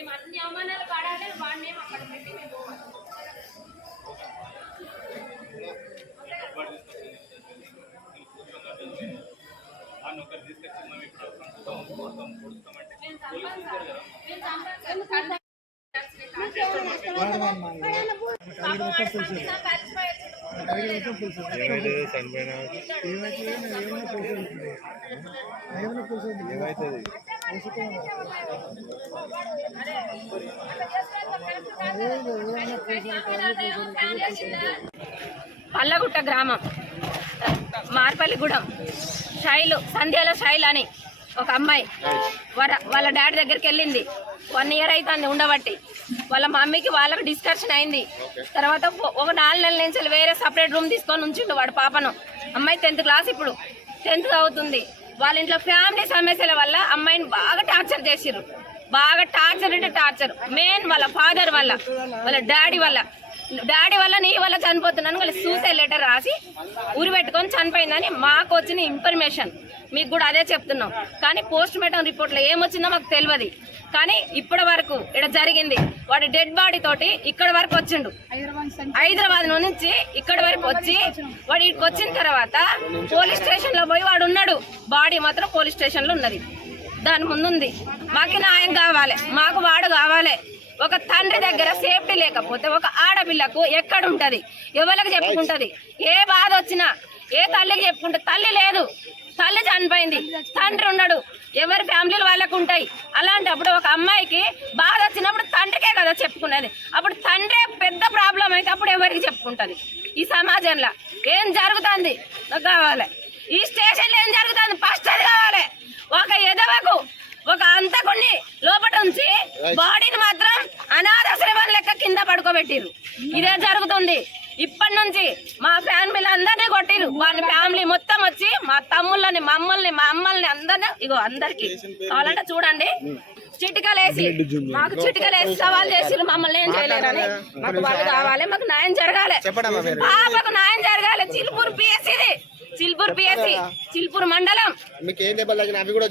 మేము అన్ని అవమానాలు పడాలి వాడిని ఏమో అక్కడ పెట్టి మేము పోవాలి. మేము చంపాలి సార్. మేము చంపాలి సార్. కళ్ళు పాపం అట్లా కలిసిపోయాడు. ఏమైతుంది చనిపోయినా ఏమైతుంది పల్లగుట్ట గ్రామం మార్పల్లిగూడెం. శైలు సంధ్యాల శైలు అని ఒక అమ్మాయి వాళ్ళ వాళ్ళ డాడీ దగ్గరికి వెళ్ళింది. వన్ ఇయర్ అవుతుంది ఉండబట్టి. వాళ్ళ మమ్మీకి వాళ్ళకి డిస్కషన్ అయింది. తర్వాత ఒక నాలుగు నెలల నుంచి వేరే సపరేట్ రూమ్ తీసుకొని ఉంచిండు వాడు పాపను. అమ్మాయి టెన్త్ క్లాస్ ఇప్పుడు. టెన్త్ చదువుతుంది. వాళ్ళ ఇంట్లో ఫ్యామిలీ సమస్యల వల్ల అమ్మాయిని బాగా టార్చర్ చేసిర్రు. బాగా టార్చర్ అంటే టార్చర్. మెయిన్ వాళ్ళ ఫాదర్ వల్ల వాళ్ళ డాడీ వల్ల డాడీ వల్ల నీ వల్ల చనిపోతున్నాను. వాళ్ళు సూసైడ్ లెటర్ రాసి ఉరి పెట్టుకొని చనిపోయిందని మాకు వచ్చిన ఇన్ఫర్మేషన్ మీకు కూడా అదే చెప్తున్నాం. కానీ పోస్ట్ మార్టం రిపోర్ట్లో ఏమొచ్చిందో మాకు తెలియదు. కానీ ఇప్పటి వరకు ఇక్కడ జరిగింది. వాడి డెడ్ బాడీ తోటి ఇక్కడ వరకు వచ్చిండు. హైదరాబాద్ నుంచి ఇక్కడ వరకు వచ్చి వాడు ఇక్కడికి వచ్చిన తర్వాత పోలీస్ స్టేషన్లో పోయి వాడు ఉన్నాడు. బాడీ మాత్రం పోలీస్ స్టేషన్లో ఉన్నది. దాని ముందుంది. మాకు న్యాయం కావాలి. మాకు వాడు కావాలి. ఒక తండ్రి దగ్గర సేఫ్టీ లేకపోతే ఒక ఆడపిల్లకు ఎక్కడ ఎవరికి చెప్పుకుంటుంది? ఏ బాధ వచ్చినా ఏ తల్లికి చెప్పుకుంటే తల్లి లేదు. తల్లి చనిపోయింది. తండ్రి ఉన్నాడు ఎవరి ఫ్యామిలీలు వాళ్ళకు ఉంటాయి. అలాంటప్పుడు ఒక అమ్మాయికి బాధ వచ్చినప్పుడు తండ్రికే కదా చెప్పుకున్నది. అప్పుడు తండ్రే పెద్ద ప్రాబ్లం అయితే అప్పుడు ఎవరికి చెప్పుకుంటుంది? ఈ సమాజంలో ఏం జరుగుతుంది? కావాలి. ఈ స్టేషన్ బాడీని మాత్రం అనాథశ్రమం లెక్క కింద పడుకోబెట్టిరు ఇదే జరుగుతుంది. ఇప్పటి నుంచి మా ఫ్యామిలీ అందరినీ కొట్టిరు వాళ్ళ ఫ్యామిలీ మొత్తం వచ్చి మా తమ్ముళ్ళని మమ్మల్ని మా అమ్మల్ని అందరిని ఇగో అందరికి. కావాలంటే చూడండి. చిటికలేసి మాకు చిటికలేసి సవాల్ చేసిరు మమ్మల్ని ఏం చేయలేరని. మాకు వాళ్ళు కావాలి మాకు న్యాయం జరగాలి. పాపకు న్యాయం జరగాలి. చిల్పూర్ పిఎస్సిది. చిల్పూర్ పిఎస్సి చిల్పూర్ మండలం. మీకు ఏం దెబ్బలు తగిన అవి కూడా